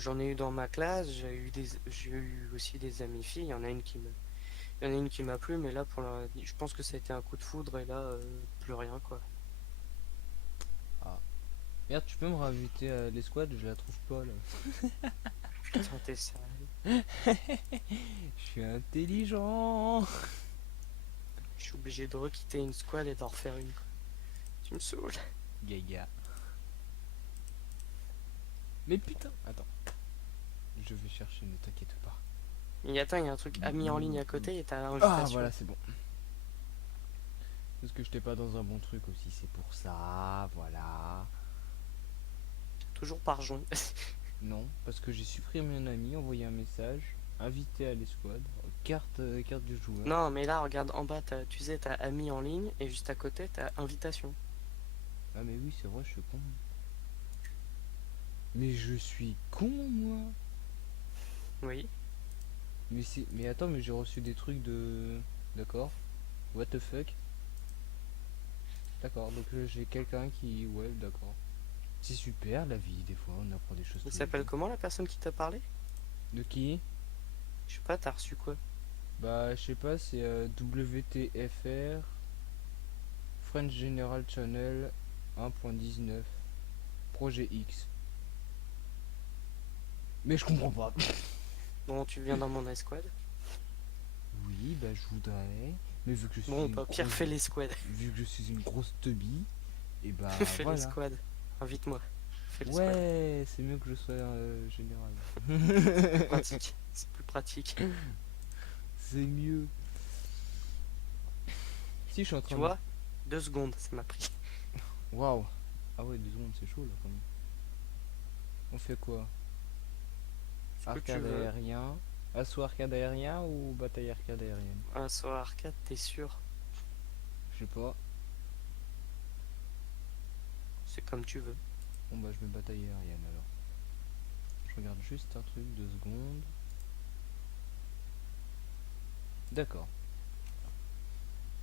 J'en ai eu dans ma classe, j'ai eu aussi des amies filles. Il y en a une qui m'a plu, mais là, je pense que ça a été un coup de foudre et là, plus rien, quoi. Ah. Merde, tu peux me rajouter l'escouade, je la trouve pas là. Putain, t'es sérieux? Je suis intelligent. Je suis obligé de requitter une squad et d'en refaire une, quoi. Tu me saoules. Gaga. Mais putain, attends. Je vais chercher, ne t'inquiète pas. Mais attends, il y a un truc amis en ligne à côté et t'as Ah l'invitation. voilà, c'est bon. Parce que j'étais pas dans un bon truc aussi, c'est pour ça, voilà. Toujours par joint. Non, parce que j'ai supprimé un ami, envoyé un message, invité à l'escouade, carte du joueur. Non, mais là, regarde en bas, tu sais, t'as amis en ligne et juste à côté, t'as invitation. Ah mais oui, c'est vrai, je suis con. Mais je suis con, moi. Oui. Mais attends, mais j'ai reçu des trucs de... D'accord. What the fuck. D'accord, donc j'ai quelqu'un qui... Ouais, d'accord. C'est super, la vie, des fois, on apprend des choses Il tous les s'appelle jours. comment la personne qui t'a parlé? De qui? Je sais pas, t'as reçu quoi? Bah, je sais pas, c'est WTFR, French General Channel 1.19, Projet X. Mais je comprends pas. Bon, tu viens dans mon escouade. Oui, bah je voudrais, mais vu que je suis Bon, une bah, Pierre, grosse... fais l'escouade. Vu que je suis une grosse teubie, et bah Fais voilà. l'escouade. Invite-moi. Fais l'escouade. Ouais, c'est mieux que je sois général. C'est plus pratique. C'est plus pratique. C'est mieux. Si je suis en Tu train de... vois? 2 secondes, ça m'a pris. Waouh. Ah ouais, 2 secondes, c'est chaud là quand même. On fait quoi? Ce que tu Arcade veux. aérien. Assaut arcade aérien ou bataille arcade aérienne? Un soir arcade, t'es sûr? Je sais pas. C'est comme tu veux. Bon bah je mets bataille aérienne alors. Je regarde juste un truc, 2 secondes. D'accord.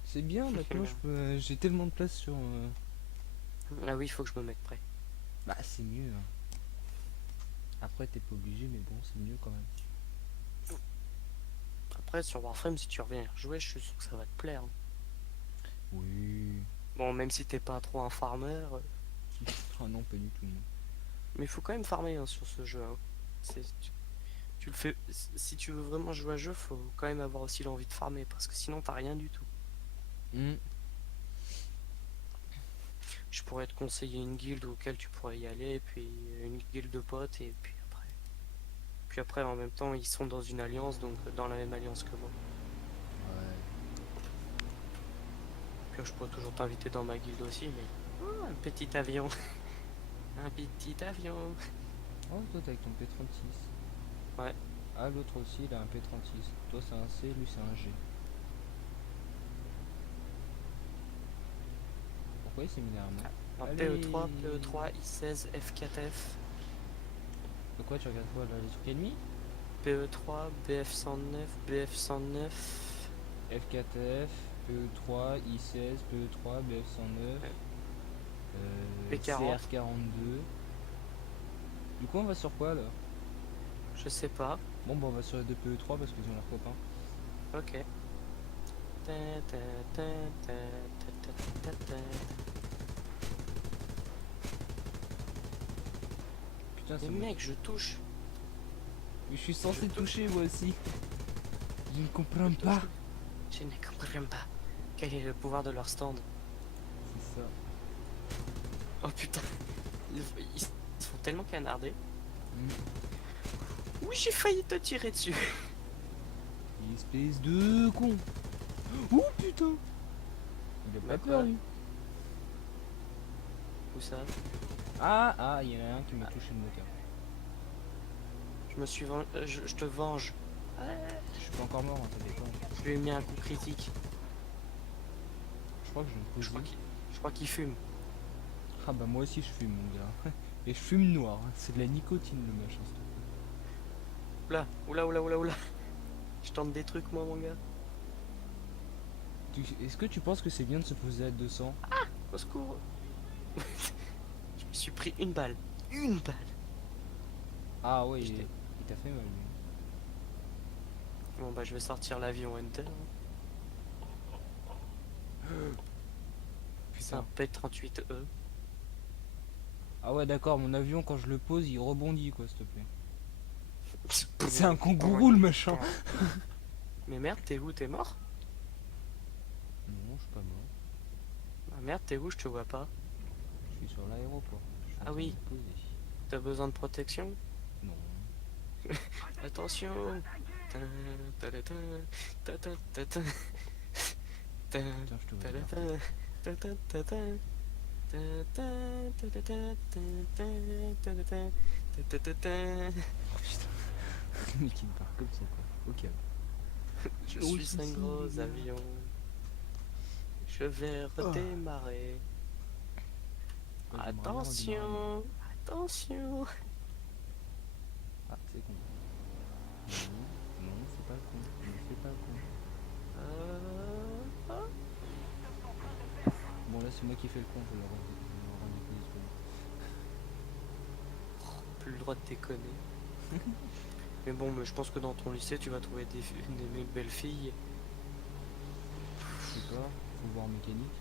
C'est bien maintenant, je peux. J'ai tellement de place sur. Ah oui, il faut que je me mette prêt. Bah c'est mieux, hein. Après t'es pas obligé, mais bon, c'est mieux quand même. Après, sur Warframe, si tu reviens y rejouer, je suis sûr que ça va te plaire, hein. Oui. Bon, même si t'es pas trop un farmer, Ah non, pas du tout, non. mais il faut quand même farmer, hein, sur ce jeu, hein. Tu le fais. Si tu veux vraiment jouer à jeu, faut quand même avoir aussi l'envie de farmer, parce que sinon t'as rien du tout. Hmm. Je pourrais te conseiller une guilde auquel tu pourrais y aller, puis une guilde de potes, et puis après en même temps ils sont dans une alliance, donc dans la même alliance que moi. Ouais. Puis je pourrais toujours t'inviter dans ma guilde aussi, mais oh, un petit avion, un petit avion. Oh, toi t'es avec ton P36. Ouais. Ah, l'autre aussi, il a un P36. Toi c'est un C, lui c'est un G. Pourquoi il s'est mis derrière moi? Un PE3, Allez. PE3, I16, F4F, De quoi tu regardes quoi là? Les trucs ennemis? PE3, BF109, BF109, F4F, PE3, I16, PE3, BF109, P40, CR42. Du coup, on va sur quoi là? je sais pas. Bon, bah, on va sur les deux PE3 parce qu'ils ont leurs copains. Ok. Ta, ta, ta, ta, ta, ta, ta, ta, ta. Putain, Mais ça me. mec, je touche. Mais je suis Je censé touche. toucher moi aussi. Je ne Je comprends touche. pas. Je ne comprends pas. Quel est le pouvoir de leur stand? C'est ça. Oh putain. Ils se font tellement canarder. Hmm. Oui, j'ai failli te tirer dessus. Espèce de con. Oh putain. Il a Bah pas peur quoi? lui. Où ça? Ah, il y en a un qui m'a touché le moteur. Je me suis je te venge. Je suis pas encore mort, hein, ça dépend. Je lui ai mis un coup critique. Je crois que je viens de Je crois poser. qu'il je crois qu'il fume. Ah bah moi aussi je fume mon gars. Et je fume noir, hein. C'est de la nicotine le machin. Oula, oula, oula, oula, oula. Je tente des trucs moi mon gars. Est-ce que tu penses que c'est bien de se poser à 200? Au secours. Je me suis pris une balle. Une balle. Ah ouais, J'étais- il t'a fait mal lui. Bon bah je vais sortir l'avion Hunter. C'est un Putain. P-38E. Ah ouais, d'accord, mon avion, quand je le pose, il rebondit, quoi, s'il te plaît. C'est un kangourou, le machin. Mais merde, t'es où? T'es mort? Non, je suis pas mort. Ah merde, t'es où? Je te vois pas. Je suis sur l'aéroport. Je suis en Ah train de oui, me poser. t'as besoin de protection? Non. Attention! Ta- ta- ta- ta- ta- ta- ta- ta- Putain, je te ta- regarde. ta- ta- ta- ta- ta- ta- ta- ta- ta- ta- ta- ta- ta- ta- ta- ta- ta- ta. Putain, le mec il me parle comme ça, quoi. Ok. Je Gros suis un soucis, les gros gars. avion. Je vais Oh. redémarrer. Ouais, j'aimerais bien redémarrer. Attention! Attention! Ah, c'est con. Non, non, c'est pas con. Ne fais pas con. Ah. Bon, là, c'est moi qui fais le con, je vais le rendre des secondes. Plus le droit de déconner. Mais bon, mais je pense que dans ton lycée, tu vas trouver des belles filles Je sais pas, faut voir en mécanique.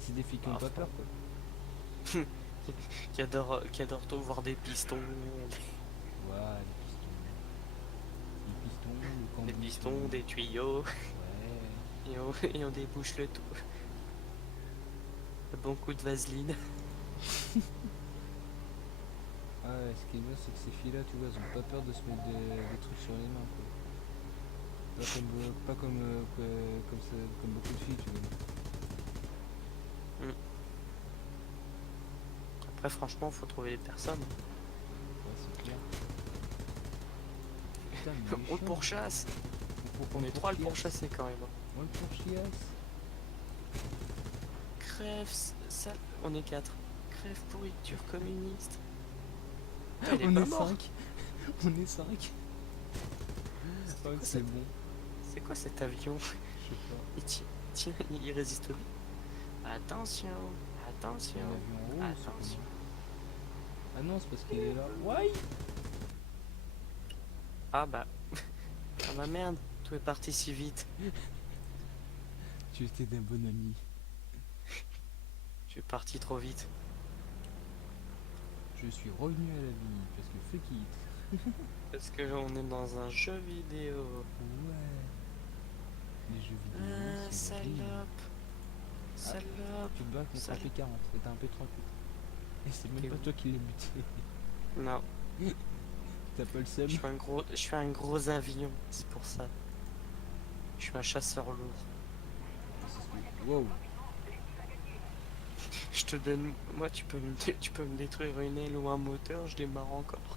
C'est des filles qui ont Ah, pas peur, quoi. qui adorent voir des pistons, Ouah, les pistons. Les pistons, le des cambouis. pistons, des tuyaux, Ouais. et on débouche le tout. Un bon coup de vaseline. Ah ouais, ce qui est bien, c'est que ces filles-là, tu vois, elles ont pas peur de se mettre des trucs sur les mains, quoi. Pas comme beaucoup de filles, tu vois. Après, franchement, faut trouver des personnes. Ouais, c'est clair. Putain, mais On il le est chiant. pourchasse. On est trois à le pourchiasse. pourchasser quand même. On le pourchiasse. Crève, sale. On est quatre. Crève pourriture communiste. Putain, il est On pas est mort. 5. On est 5. C'est Ouais, quoi c'est cette- bon. C'est quoi cet avion? Je sais pas. Tiens, il résiste pas. Attention, attention, C'est un avion rouge, c'est attention. comment? Ah non, c'est parce qu'il est là. Ouais. Ah bah. Ah bah merde, tout est parti si vite. Tu étais d'un bon ami. Je suis parti trop vite. Je suis revenu à la vie parce que fuck it. Parce que on est dans un jeu vidéo. Ouais. Les jeux vidéo, Ah, c'est la vie. salope. Salope. Tu te bats contre un Sale. P40 et t'as un P38. Et c'est même Et pas oui. toi qui l'as buté. Non, T'as pas le seum. je suis un gros avion, c'est pour ça. Je suis un chasseur lourd. Wow. Je te donne. Moi, tu peux me détruire une aile ou un moteur, je démarre encore.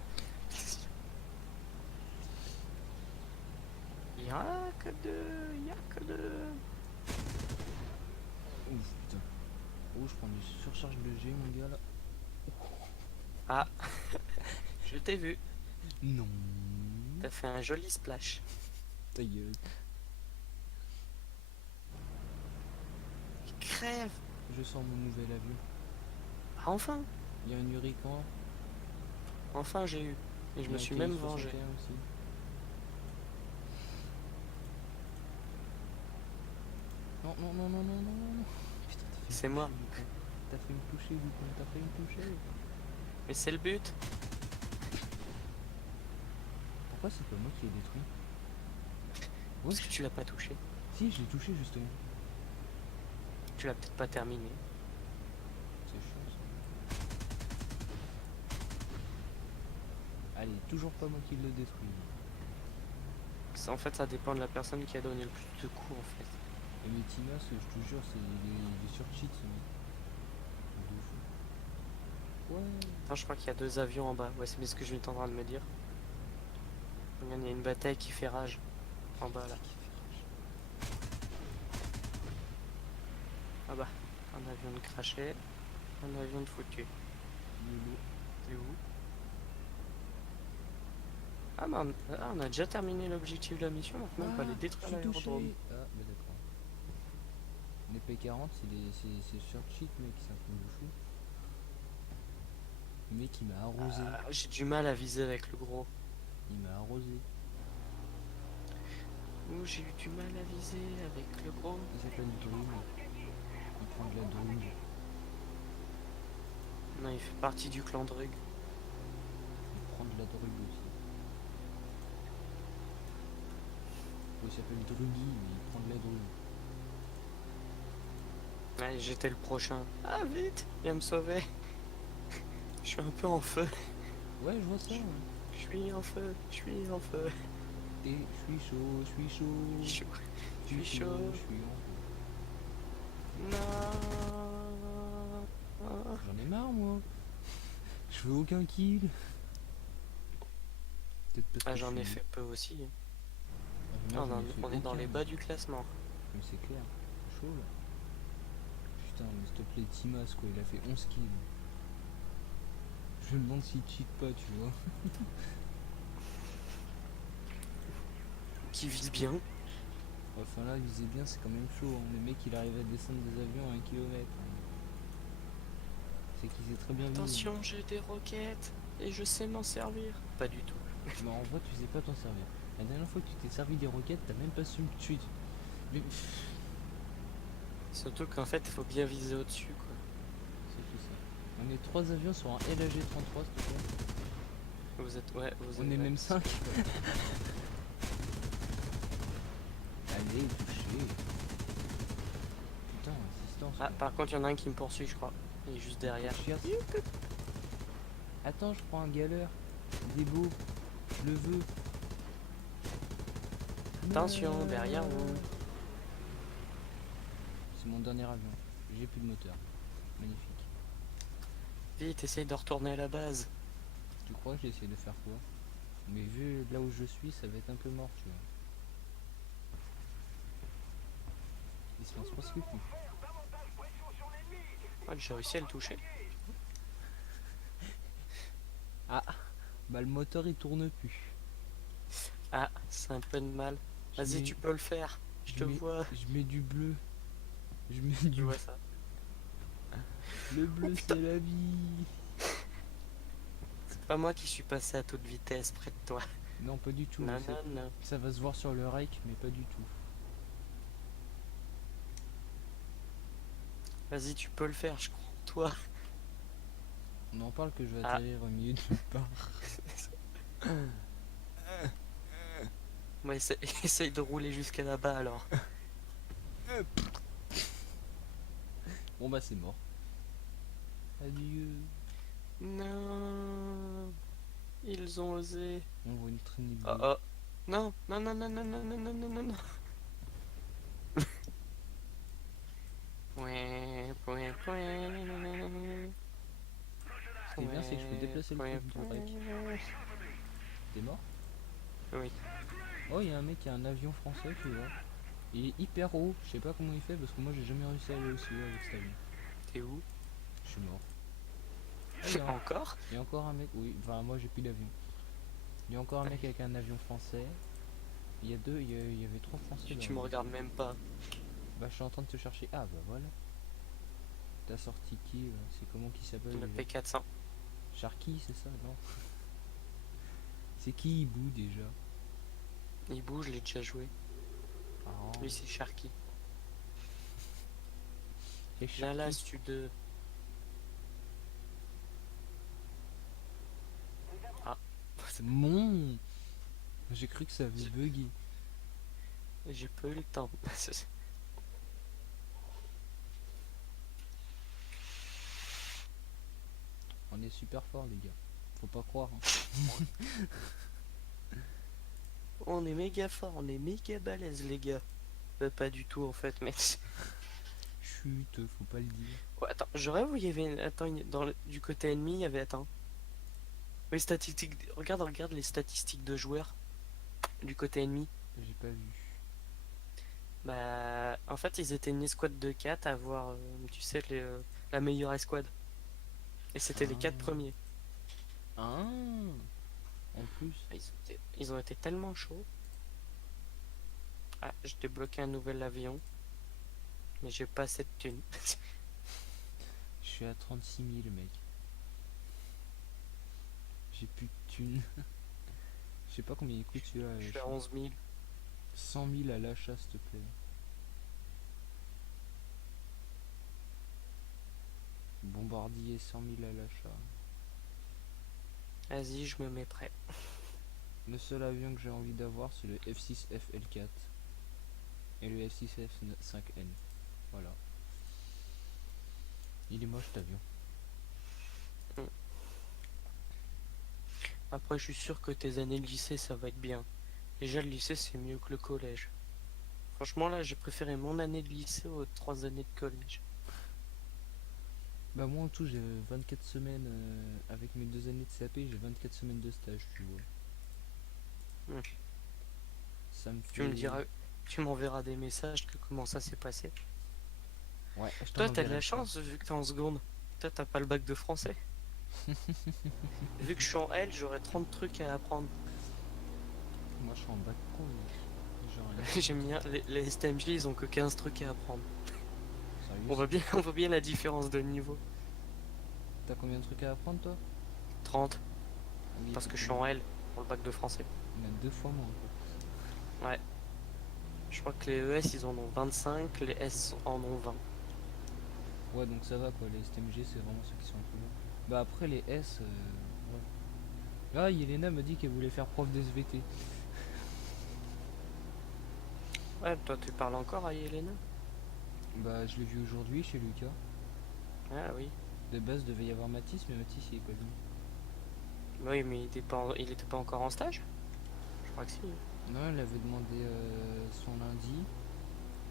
Y'a que deux, y'a que deux. Ouf, putain. Oh, je prends une surcharge de G, mon gars, là. Ah, je t'ai vu. Non. T'as fait un joli splash. Ta gueule. Crève. Je sors mon nouvel avion. Ah, enfin, Il y a un Huracan. enfin j'ai eu. Et il y je a me un suis même KI-61 vengé. aussi. Non, non, non, non, non, non, non, non. Putain, t'as fait C'est me moi. toucher, Lucas. T'as fait me toucher, Lucas. T'as fait me toucher. Mais c'est le but. Pourquoi c'est pas moi qui ai détruit? Ouais, Parce que tu l'as pas touché. si, je l'ai touché justement. Tu l'as peut-être pas terminé. C'est chiant ça. Allez, toujours pas moi qui le détruit. En fait, ça dépend de la personne qui a donné le plus de coups en fait. Et mais Tinas, je te jure, il est sur cheat ce mec. De fou. Ouais. Attends, je crois qu'il y a deux avions en bas. Ouais, c'est bien ce que je suis en train de me dire. Regarde, il y a une bataille qui fait rage. En bas là. Ah bah, un avion de craché, un avion de foutu. YOLO. T'es où? Ah bah, on a déjà terminé l'objectif de la mission, maintenant on peut aller détruire je suis l'aérodrome. touché. Ah, bah d'accord. Les P40, c'est sur cheat, mec, c'est un truc de fou. Le mec il m'a arrosé. Ah, j'ai du mal à viser avec le gros. Il m'a arrosé. Ouh, j'ai eu du mal à viser avec le gros. Il s'appelle Drune. Il prend de la drogue. Non, il fait partie du clan Drug. Il prend de la drogue aussi. Il s'appelle Druggy, mais il prend de la drogue. Ouais, j'étais le prochain. Ah, vite, viens me sauver. Je suis un peu en feu. Ouais, je vois ça. Ouais. Je suis en feu, je suis en feu. Et je suis chaud, je suis chaud. Je suis chaud. Je suis chaud, je suis en feu. Non. J'en ai marre moi. Je fais aucun kill. Peut-être parce Ah, que je j'en ai suis. fait peu aussi. Moi, Ah, j'en ai non, fait on est dans aucun. les bas du classement. Mais c'est clair. Chaud là. Putain, mais s'il te plaît, Timas quoi, il a fait 11 kills. Je me demande s'il cheat pas, tu vois. Qui vise bien. Enfin là, il faisait bien, c'est quand même chaud. Hein. Le mec, il arrive à descendre des avions à 1 kilomètre. Hein. C'est qu'il sait très bien vivre. Attention, j'ai des roquettes et je sais m'en servir. Pas du tout. Mais en vrai, tu sais pas t'en servir. La dernière fois que tu t'es servi des roquettes, t'as même pas su me tuer. Mais Surtout qu'en fait, il faut bien viser au-dessus, quoi. c'est tout ça. On est 3 avions sur un LAG-33, s'il te plaît. Vous êtes, ouais, vous On êtes, est ouais. même 5. Allez, touché. Putain, assistance. Ah, Quoi. par contre, il y en a un qui me poursuit, je crois. Il est juste derrière. Chiasse. Attends, je prends un galeur. Il est beau. Je le veux. Attention, derrière vous. C'est mon dernier avion. J'ai plus de moteur. Magnifique. Vite, essaye de retourner à la base. Tu crois que j'ai essayé de faire quoi? Mais vu là où je suis, ça va être un peu mort, tu vois. Il se lance presque plus. Ouais, j'ai réussi à le toucher. Ah, bah le moteur il tourne plus. Ah, c'est un peu de mal. Je Vas-y, mets- tu peux le faire. Je te vois. Je mets du bleu. Je mets Je du vois ça. Le bleu putain. c'est la vie. C'est pas moi qui suis passé à toute vitesse près de toi. Non, pas du tout. Non, non, non. Ça va se voir sur le rake, mais pas du tout. Vas-y, tu peux le faire, je crois en toi. On en parle que je vais Ah. atterrir au milieu de nulle part. Bon, essaye de rouler jusqu'à là-bas alors. Bon bah c'est mort. Adieu. Non. Ils ont osé. On voit une traînée Oh bleue. oh. Non, non, non, non, non, non, non, non, non, non, non. Point, point, point. Ce qui est bien, c'est que je peux déplacer le truc du rake. T'es mort? Oui. Oh, il y a un mec qui a un avion français, tu vois. Il est hyper haut. Je sais pas comment il fait parce que moi j'ai jamais réussi à aller aussi haut avec cet avion. T'es où? Je suis mort. Ah, Encore? il y a encore un mec. Oui, enfin moi j'ai plus d'avion. Il y a encore un mec avec un avion français. Il y a deux, il y avait 3 français là. Tu me regardes même pas. Bah je suis en train de te chercher. Ah bah voilà. T'as sorti qui là? C'est comment qui s'appelle Le déjà? P400. Sharky, c'est ça, non? C'est qui Hibou déjà? Il bouge, je l'ai déjà joué. Ah, Lui, c'est Sharky. c'est Là, là, Sharky. tu de. Ah, Mon. J'ai cru que ça avait bugué. j'ai pas eu le temps. On est super fort les gars. Faut pas croire. Hein. On est méga fort, on est méga balèze, les gars. Pas du tout, en fait, mais. Chut, faut pas le dire. Ouais, attends, je rêve où il y avait. Attends, du côté ennemi, il y avait. Attends. Oui, statistiques. Regarde, regarde les statistiques de joueurs du côté ennemi. J'ai pas vu. Bah, en fait, ils étaient une escouade de 4 à avoir, tu sais, la meilleure escouade. Et c'était les 4 Ah. premiers. Ah. En plus. Ils ont été tellement chauds. Ah, j'ai débloqué un nouvel avion. Mais j'ai pas assez de thunes. Je suis à 36 000 mec. J'ai plus de thunes. Je sais pas combien il coûte celui-là à Je suis à l'achat. 11 000. 100 000 à l'achat, s'il te plaît. Bombardier 100 000 à l'achat. Vas-y, je me mets prêt. Le seul avion que j'ai envie d'avoir, c'est le F6 FL4 et le F6 F5N. Voilà. Il est moche cet avion. Après, je suis sûr que tes années de lycée, ça va être bien. Déjà, le lycée, c'est mieux que le collège. Franchement, là, j'ai préféré mon année de lycée aux 3 années de collège. Bah moi en tout j'ai 24 semaines avec mes 2 années de CAP, j'ai 24 semaines de stage, tu vois. Hmm. Ça me Tu me fait... diras, tu m'enverras des messages que comment ça s'est passé. Ouais, je t'en Toi, t'as de enverrai la plein. chance vu que t'es en seconde. Toi, t'as pas le bac de français. Vu que je suis en L, j'aurais 30 trucs à apprendre. Moi je suis en bac pro, mec. J'ai rien à J'aime foutre. bien, les STMG, ils ont que 15 trucs à apprendre. Sérieux, On voit c'est bien, fou. on voit bien la différence de niveau. T'as combien de trucs à apprendre toi? 30, Ah oui parce que je suis effectivement. en L pour le bac de français. Il y en a 2 fois moins quoi. Ouais, je crois que les ES, ils en ont 25, les S en ont 20. Ouais donc ça va quoi, les STMG c'est vraiment ceux qui sont un peu longs. Bah après les S... ouais. Ah Yelena m'a dit qu'elle voulait faire prof d'SVT. Ouais, toi, tu parles encore à Yelena? Bah je l'ai vu aujourd'hui chez Lucas. Ah oui. De base devait y avoir Mathis mais Mathis il est pas venu. Oui, mais il était pas encore en stage? Je crois que si. Non, elle avait demandé son lundi.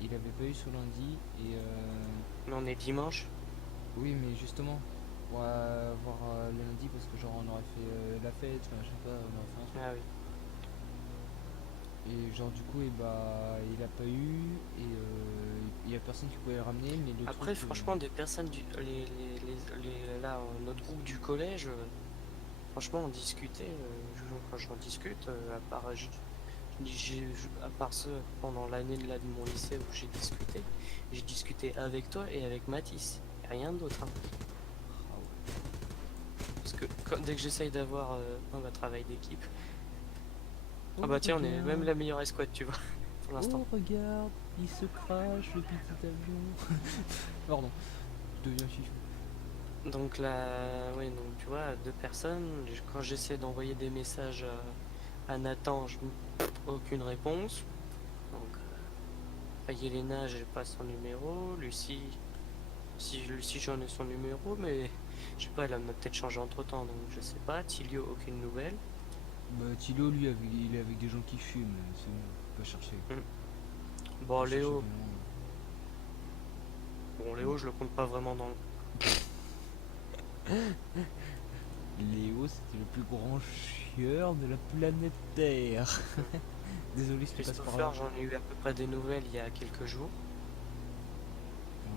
Il avait pas eu son lundi. Et Mais on est dimanche. oui, mais justement, on va voir le lundi parce que genre on aurait fait la fête, enfin je sais pas, on aurait fait un truc. Ah oui. Et genre du coup, et bah il a pas eu. Et il y a personne qui pouvait le ramener, mais le truc. Après, franchement, des personnes là, notre groupe du collège, franchement, on discutait. Quand j'en discute, à part, à part ceux pendant l'année de mon lycée où j'ai discuté avec toi et avec Mathis. Y a rien d'autre, hein. Ah ouais. Parce que dès que j'essaye d'avoir un travail d'équipe, ah Oh bah tiens, on est même regarde, la meilleure escouade, tu vois, pour l'instant. oh regarde, il se crache le petit avion. Pardon, je deviens chiffon. Donc là, oui, donc tu vois, 2 personnes, quand j'essaie d'envoyer des messages à Nathan, aucune réponse. Donc à Yelena, j'ai pas son numéro. Lucie, si Lucie j'en ai son numéro, mais je sais pas, elle a peut-être changé entre temps, donc je sais pas. Tilio, aucune nouvelle. Bah Thilo lui il est avec des gens qui fument, c'est bon, pas chercher. Hmm. Bon, Pas chercher Léo, bien loin. bon, Léo, je le compte pas vraiment dans le. Léo, c'était le plus grand chieur de la planète Terre. Hmm. Désolé si tu passes par là. Christopher, j'en ai eu à peu près des nouvelles il y a quelques jours.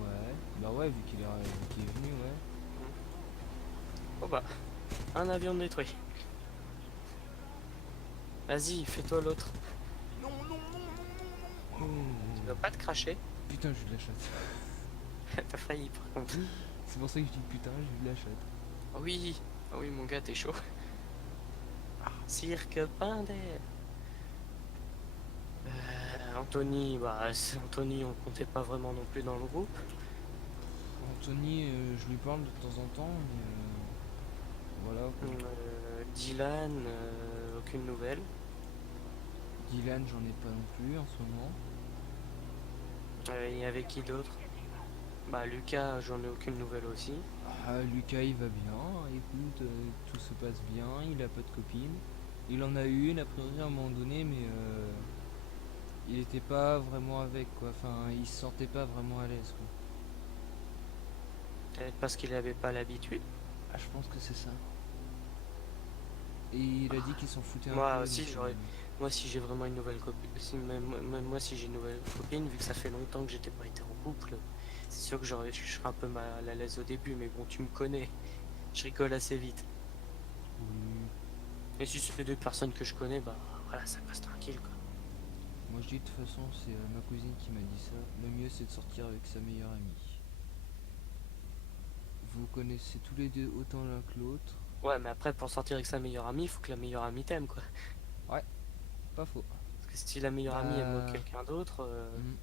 Ouais, bah ouais, vu qu'il est venu, ouais. Hmm. Oh bah, un avion détruit. Vas-y, fais-toi l'autre. Non, non, non, non, non, non, Tu vas pas te cracher. putain, j'ai eu de la chatte. T'as failli par contre. C'est pour ça que je dis putain, j'ai eu de la chatte. Ah oui, ah oui, mon gars, t'es chaud. Cirque Pinder. Anthony, bah, Anthony, on comptait pas vraiment non plus dans le groupe. Anthony, je lui parle de temps en temps, mais voilà quoi. Dylan, aucune nouvelle. Dylan, j'en ai pas non plus en ce moment. Il y avait qui d'autre? Bah, Lucas, j'en ai aucune nouvelle aussi. Ah, Lucas, il va bien. Écoute, tout se passe bien. Il a pas de copine. Il en a eu une a priori à un moment donné, mais il était pas vraiment avec quoi. Enfin, il se sentait pas vraiment à l'aise quoi. Peut-être parce qu'il avait pas l'habitude. Ah, je pense que c'est ça. Et il a dit qu'il s'en foutait un Moi peu, aussi, donc. moi, si j'ai vraiment une nouvelle copine, même moi, si j'ai une nouvelle copine, vu que ça fait longtemps que j'étais pas été en couple, c'est sûr que je serais un peu mal à l'aise au début, mais bon, tu me connais, je rigole assez vite. Oui. Et si c'est 2 personnes que je connais, bah voilà, ça passe tranquille, quoi. Moi je dis de toute façon, c'est ma cousine qui m'a dit ça. Le mieux c'est de sortir avec sa meilleure amie. Vous vous connaissez tous les deux autant l'un que l'autre. Ouais, mais après, pour sortir avec sa meilleure amie, il faut que la meilleure amie t'aime, quoi. Ouais, pas faux. Parce que si la meilleure amie aime Bah, quelqu'un d'autre, hmm,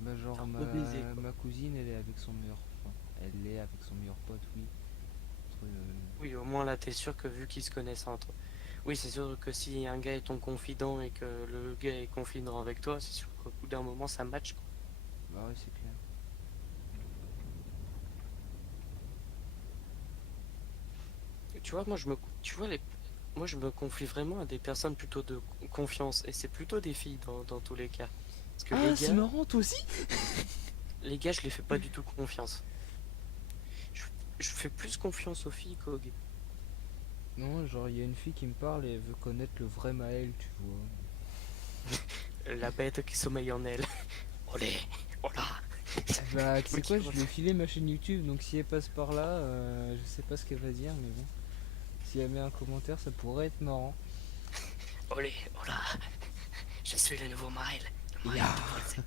bah t'es genre un peu baisé, quoi. ma cousine, elle est avec son meilleur, enfin, elle est avec son meilleur pote, oui. Entre, Oui, au moins là, t'es sûr que vu qu'ils se connaissent entre. Oui, c'est sûr que si un gars est ton confident et que le gars est confident avec toi, c'est sûr qu'au bout d'un moment, ça match, quoi. bah ouais, c'est clair. Tu vois, tu vois, moi, je me confie vraiment à des personnes plutôt de confiance. Et c'est plutôt des filles dans tous les cas. Parce que Ah, c'est marrant, toi aussi? les gars, je les fais pas du tout confiance. Je, je fais plus confiance aux filles qu'aux gars. Non, genre, il y a une fille qui me parle et elle veut connaître le vrai Maël, tu vois. La bête qui sommeille en elle. Olé, oh là. Bah, tu sais Ok, quoi, je lui ai filé ma chaîne YouTube, donc si elle passe par là, je sais pas ce qu'elle va dire, mais bon. Si elle met un commentaire, ça pourrait être marrant. olé, oh là. Je suis le nouveau Maël. Le Maël Ya. de Voltaire.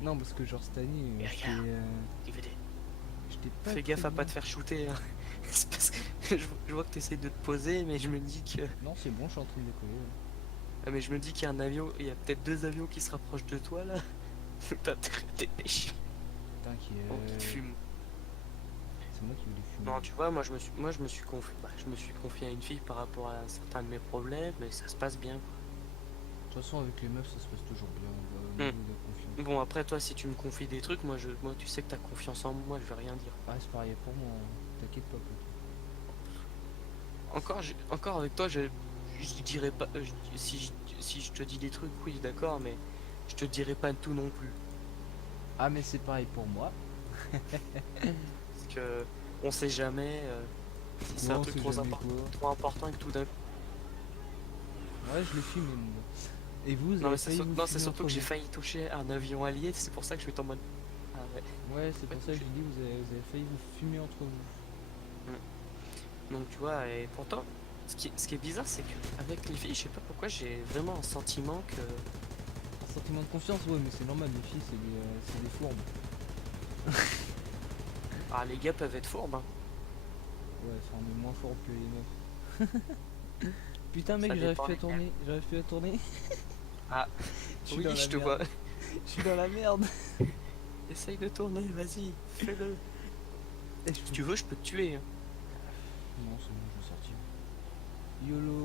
Non, parce que genre cette année, Et regarde, DVD. je t'ai pas Fais très gaffe à pas bien. te faire shooter, hein. C'est parce que je vois que tu essaies de te poser, mais je me dis que. Non, c'est bon, je suis en train de décoller. Ouais. Ah, mais je me dis qu'il y a un avion, il y a peut-être deux avions qui se rapprochent de toi là. T'as intérêt à te dépêcher. Bon, qui te T'inquiète. fume. C'est moi qui voulais fumer. Non, tu vois, moi, je me suis confié à une fille par rapport à certains de mes problèmes, mais ça se passe bien, quoi. De toute façon, avec les meufs, ça se passe toujours bien, au Hmm. niveau de la confiance. Bon, après, toi, si tu me confies des trucs, moi, tu sais que t'as confiance en moi, je vais rien dire. Ah, c'est pareil pour moi, hein. T'inquiète pas, pote. Encore avec toi, je dirais pas. Si je te dis des trucs, oui, d'accord, mais je te dirai pas tout non plus. Ah, mais c'est pareil pour moi. Parce que on sait jamais si c'est Quoi, un on truc sait jamais quoi. trop important et que tout d'un coup. Ouais, je l'ai fumé, mon gars. Et vous Non, avez mais failli vous non, c'est fumer surtout entre que j'ai vous. failli toucher un avion allié, c'est pour ça que je suis en mode. Ah ouais, Ouais, c'est pas pour ça que je touché. dis, vous avez failli vous fumer entre vous. Donc tu vois, et pourtant, ce qui est bizarre, c'est qu'avec les filles, je sais pas pourquoi, j'ai vraiment un sentiment que. Un sentiment de confiance, ouais, mais c'est normal, les filles, c'est des fourbes. Ah, les gars peuvent être fourbes, hein. Ouais, enfin, on est moins fourbes que les meufs. Putain, mec, Ça j'arrive dépend plus à lesquels. tourner. J'arrive plus à tourner. Ah, Je suis oui, dans la je te merde. vois. Je suis dans la merde. Essaye de tourner, vas-y, fais-le. Et je Si peux tu veux, je peux te tuer, hein. Non, c'est bon, je vais sortir. YOLO.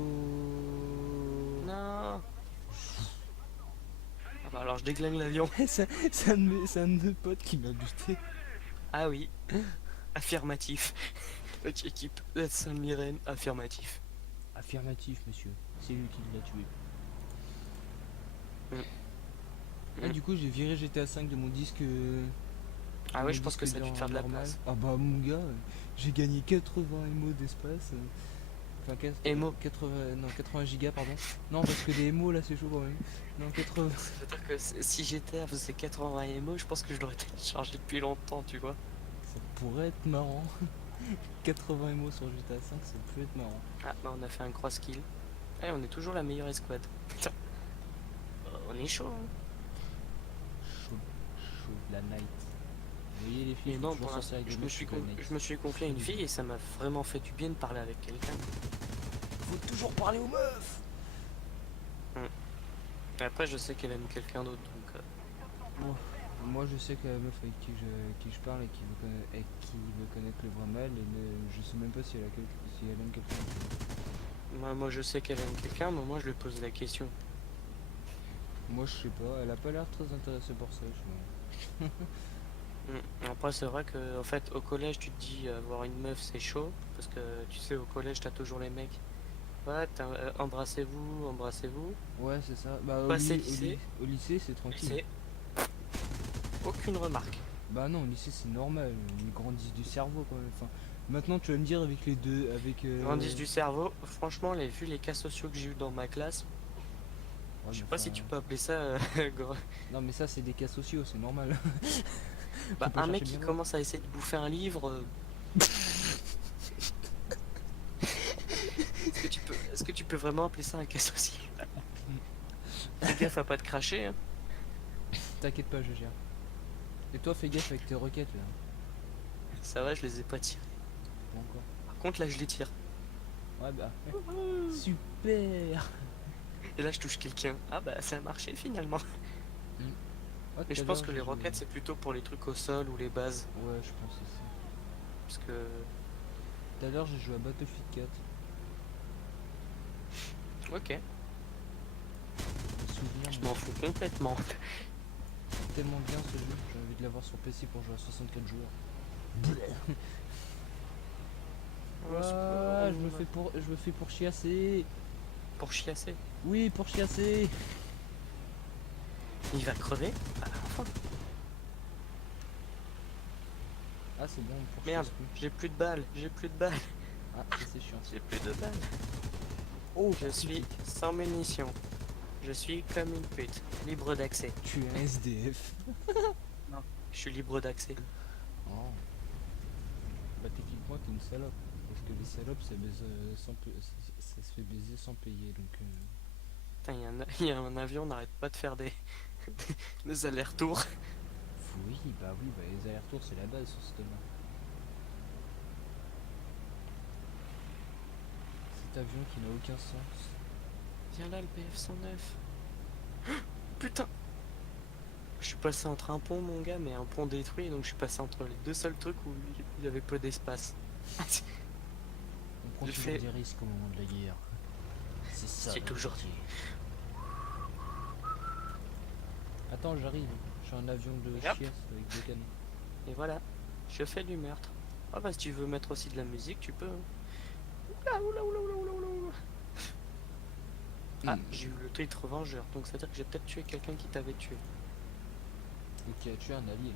Non. Ah bah alors je déglingue l'avion. C'est un de mes potes qui m'a buté. Ah oui, affirmatif. Ok, équipe, la Saint-Myrène, affirmatif. Affirmatif, monsieur. C'est lui qui l'a tué. Mm, Ah, mm. du coup, j'ai viré GTA 5 de mon disque. Ah De ouais, mon je pense que disque ça a dû te faire de la normal. place. Ah bah, mon gars, j'ai gagné 80 MO d'espace. Enfin, émo. 80, non, 80 gigas, pardon. Non, parce que les MO là, c'est chaud quand même. Non, 80. Ça veut dire que si GTA faisait 80 émo, je pense que je l'aurais téléchargé depuis longtemps, tu vois. Ça pourrait être marrant. 80 MO sur GTA 5, ça peut être marrant. Ah bah on a fait un cross kill. Eh, on est toujours la meilleure escouade. Putain, on est chaud, hein. Chaud, chaud, la night. Vous voyez les filles, Mais il faut non, toujours pour sortir l'instant, avec des mecs qui je me suis confié à une fille et ça m'a vraiment fait du bien de parler avec quelqu'un. Faut toujours parler aux meufs. Mm. Et après, je sais qu'elle aime quelqu'un d'autre, donc. Bon, moi je sais que la meuf avec qui je parle et qui veut connaître le vrai mal, je sais même pas si si elle aime quelqu'un. Moi, je sais qu'elle aime quelqu'un, mais moi, je lui pose la question. Moi je sais pas, elle a pas l'air très intéressée par ça. Après, c'est vrai que, en fait, au collège, tu te dis avoir une meuf, c'est chaud, parce que tu sais, au collège, t'as toujours les mecs. Ouais, embrassez-vous, embrassez-vous. Ouais, c'est ça. Bah Passez lycée, au lycée c'est tranquille. lycée, aucune remarque. Bah non, au lycée c'est normal, ils grandissent du cerveau quand même. Enfin, maintenant tu vas me dire avec les deux, avec... Indice du cerveau, franchement, vu les cas sociaux que j'ai eu dans ma classe, Ouais, je mais sais pas enfin... si tu peux appeler ça. Non mais ça c'est des cas sociaux, c'est normal. Faut Bah, pas un mec chercher qui bien loin. commence à essayer de bouffer un livre. Est-ce que tu peux vraiment appeler ça un cas social? Fais gaffe à pas te cracher, hein. T'inquiète pas, je gère. Et toi fais gaffe avec tes requêtes là. Ça va, je les ai pas tirés. Pas encore. Par contre, là, je les tire. Ouais, bah, super. Et là, je touche quelqu'un. Ah bah, ça a marché finalement. Hmm. Ouais, Mais tout je à pense l'heure, que j'ai les joué. roquettes, c'est plutôt pour les trucs au sol ou les bases. Ouais, je pense aussi. Parce que. Tout à l'heure, j'ai joué à Battlefield 4. Ok, Le souvenir, je mon m'en souvenir. fous complètement. Tellement bien ce jeu, j'ai envie de l'avoir sur PC pour jouer à 64 joueurs. Bleh. Un Ouah, spawn. je me fais pour chiasser. Pour chiasser. Oui, pour chiasser. Il va crever. Ah, enfin. Ah, c'est bon, pour Merde, chiasse plus. j'ai plus de balles, j'ai plus de balles, Ah, ça c'est chiant. j'ai plus de balles. Oh, Je suis critique. sans munitions. Je suis comme une pute, libre d'accès. Tu es un SDF. Non. Je suis libre d'accès. Oh. Bah, techniquement, t'es une salope. Parce que les salopes, ça, baise, ça se fait baiser sans payer. Donc, Putain, il y a un avion, n'arrête pas de faire des allers-retours. oui, bah, les allers-retours, c'est la base sur ce domaine. Cet avion qui n'a aucun sens. Viens là, le BF-109. Putain, je suis passé entre un pont, mon gars, mais un pont détruit, donc je suis passé entre les deux seuls trucs où il y avait peu d'espace. On prend J'ai toujours fait- des risques au moment de la guerre. C'est ça. C'est le toujours- métier. Attends, j'arrive. Je suis un avion de Et hop. chiasse avec deux canons. Et voilà, je fais du meurtre. Ah bah si tu veux mettre aussi de la musique, tu peux. Hein. Oula, oula, oula, oula, oula, oula, oula. Ah, j'ai eu le titre vengeur, donc ça veut dire que j'ai peut-être tué quelqu'un qui t'avait tué. Ok, tu es un allié.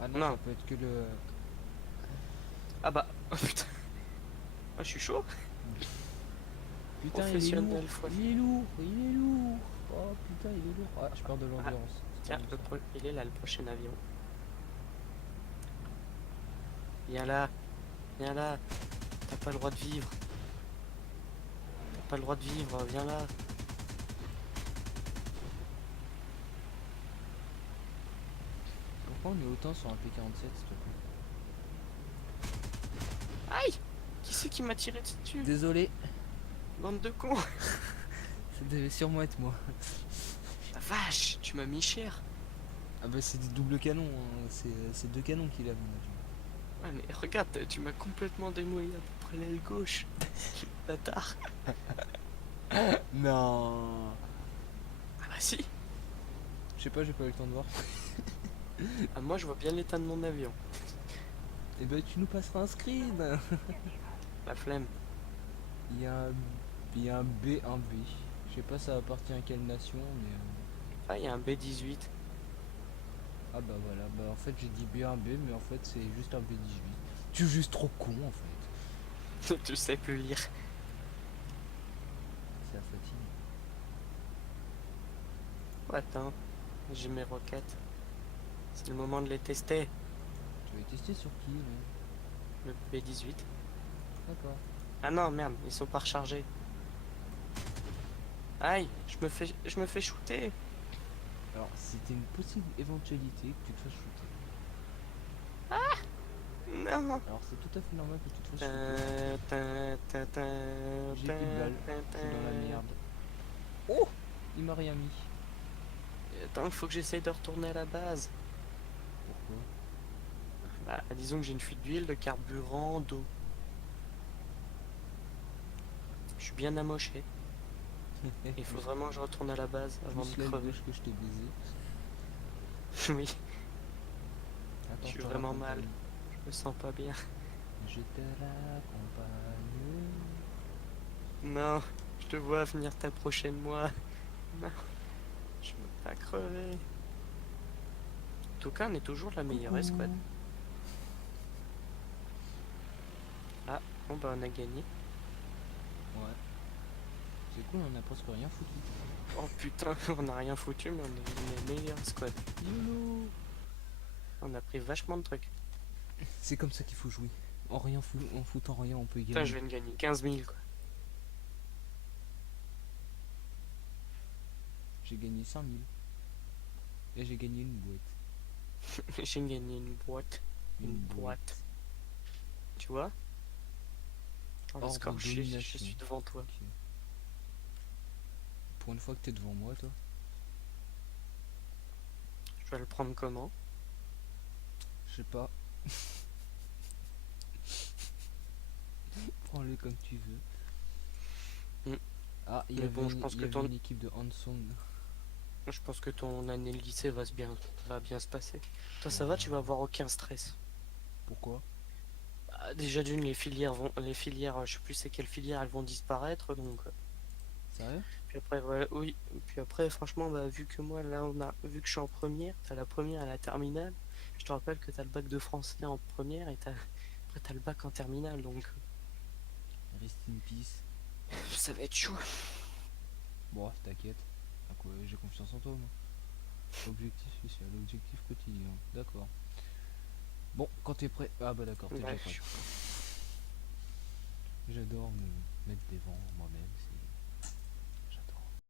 Ah non, Non. ça peut être que le. Ah bah, oh putain. Ah, je suis chaud. Putain, il est lourd. Professionnel fois. Il est lourd. Il est lourd. Oh putain, il est lourd. Ah, je perds de Ah, l'endurance. C'est tiens, pas bon, ça. il est là, le prochain avion. Viens là, viens là. T'as pas le droit de vivre. T'as pas le droit de vivre, viens là. Pourquoi on est autant sur un P47 s'il te plaît? Aïe! Qui c'est qui m'a tiré dessus? Désolé, Bande de cons! ça devait sûrement être moi. La vache, tu m'as mis cher. Ah bah c'est des doubles canons, hein. C'est deux canons qu'il a mon avion. Ouais, mais regarde, tu m'as complètement démouillé à peu près l'aile gauche. Bâtard. Non. Ah bah si. Je sais pas, j'ai pas eu le temps de voir. Ah, moi, je vois bien l'état de mon avion. Et bah tu nous passeras un screen. La flemme. Il y a un, il y a un B, un B. Je sais pas ça appartient à quelle nation, mais... Ah, il y a un B-18. Ah bah voilà, bah en fait j'ai dit B, un B, mais en fait c'est juste un B18. Tu es juste trop con en fait. Tu sais plus lire. C'est la fatigue. Oh, attends, j'ai mes roquettes. C'est le moment de les tester. Tu vas tester sur qui Le B-18. D'accord. Ah non, merde, ils sont pas rechargés. Aïe, je me fais shooter. Alors c'était une possible éventualité que tu te fasses shooter. Non. Alors c'est tout à fait normal que tu te fasses shooter. J'ai plus de balles. Je suis dans la merde. Oh, il m'a rien mis. Attends, il faut que j'essaye de retourner à la base. Pourquoi? Bah, disons que j'ai une fuite d'huile, de carburant, d'eau. Je suis bien amoché. Il faut vraiment que je retourne à la base avant Plus de l'aile crever. gauche que je t'ai baisé. Oui, Attends, je suis te vraiment raccompagne. mal. Je me sens pas bien. Je te raccompagne. Non, je te vois venir t'approcher de moi. Non, je veux pas crever. En tout cas, on est toujours la meilleure escouade. Ah, bon bah on a gagné. Ouais. C'est cool, on a presque rien foutu. Oh putain, on a rien foutu, mais on est la meilleure escouade. YOLO. On a pris vachement de trucs. C'est comme ça qu'il faut jouer. En foutant rien, on peut Putain, gagner. je viens de gagner 15 000 quoi. J'ai gagné 5000. Et j'ai gagné une boîte. J'ai gagné une boîte. Une boîte. Tu vois? Dans le Ordre score, je domination. suis devant toi. Ok. Pour une fois que t'es devant moi, toi. Je vais le prendre comment? Je sais pas. Prends-le comme tu veux. Mm. Ah, Mais bon, il y avait une équipe de Hanson. je pense que ton année de lycée va bien se passer. Toi, ça va, Ouah. tu vas avoir aucun stress. Pourquoi? Bah, déjà d'une, les filières, je sais plus c'est quelles filières, elles vont disparaître, donc. Sérieux? Puis après, ouais, oui. Puis après, franchement, bah, vu que moi, là, vu que je suis en première, t'as la première et la terminale. Je te rappelle que t'as le bac de français en première et après t'as le bac en terminale, donc Rest in peace. ça va être chaud. Bon, t'inquiète. Ah, quoi, j'ai confiance en toi, moi. Objectif spécial, objectif quotidien. D'accord. Bon, quand t'es prêt. Ah bah d'accord, t'es Bah, déjà prêt. J'adore me